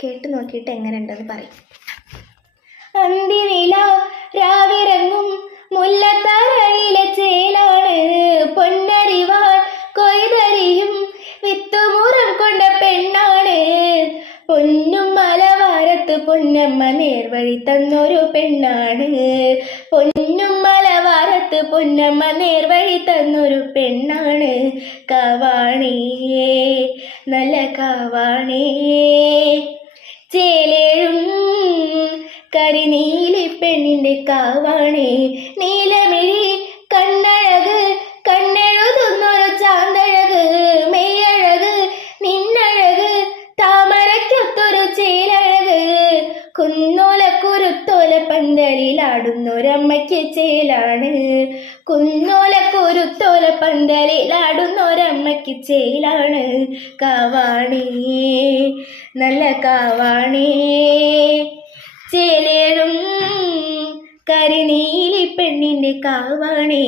കേട്ട് നോക്കിയിട്ട് എങ്ങനെ ഉണ്ടെന്ന് പറയും. അന്തിനില രാവിറങ്ങും മുല്ലത്തറയിലെ ചേലാണ്, പൊന്നരിവാൾ കൊയ്തരിയും വിത്തുമുറം കൊണ്ട പെണ്ണാണ്. പൊന്നും മലവാരത്ത് പൊന്നമ്മ നേർവഴി തന്നൊരു പെണ്ണാണ്. പൊന്നും മലവാരത്ത് പൊന്നമ്മ നേർവഴി തന്നൊരു പെണ്ണാണ്. കാവാണേ നല്ല കാവാണേ, ചേലേഴും കരിനീലി പെണ്ണിന്റെ കാവാണേ. നീലമിഴി കണ്ണഴക് കണ്ണെഴുതുന്നൊരു ചാന്തഴക്, മെയ്യഴക് നിന്നഴക് താമരയ്ക്കൊത്തൊരു ചേലഴക്. കുന്നോല കുരുത്തോല പന്തലിലാടുന്നൊരമ്മയ്ക്ക് ചേലാണ്. കുന്നോല കുരുത്തോല പന്തലിലാടുന്നൊരമ്മയ്ക്ക് ചേലാണ്. കാവാണേ നല്ല കാവാണേ, ചേലേഴും കരിനീലി പെണ്ണിന്റെ കാവാണേ.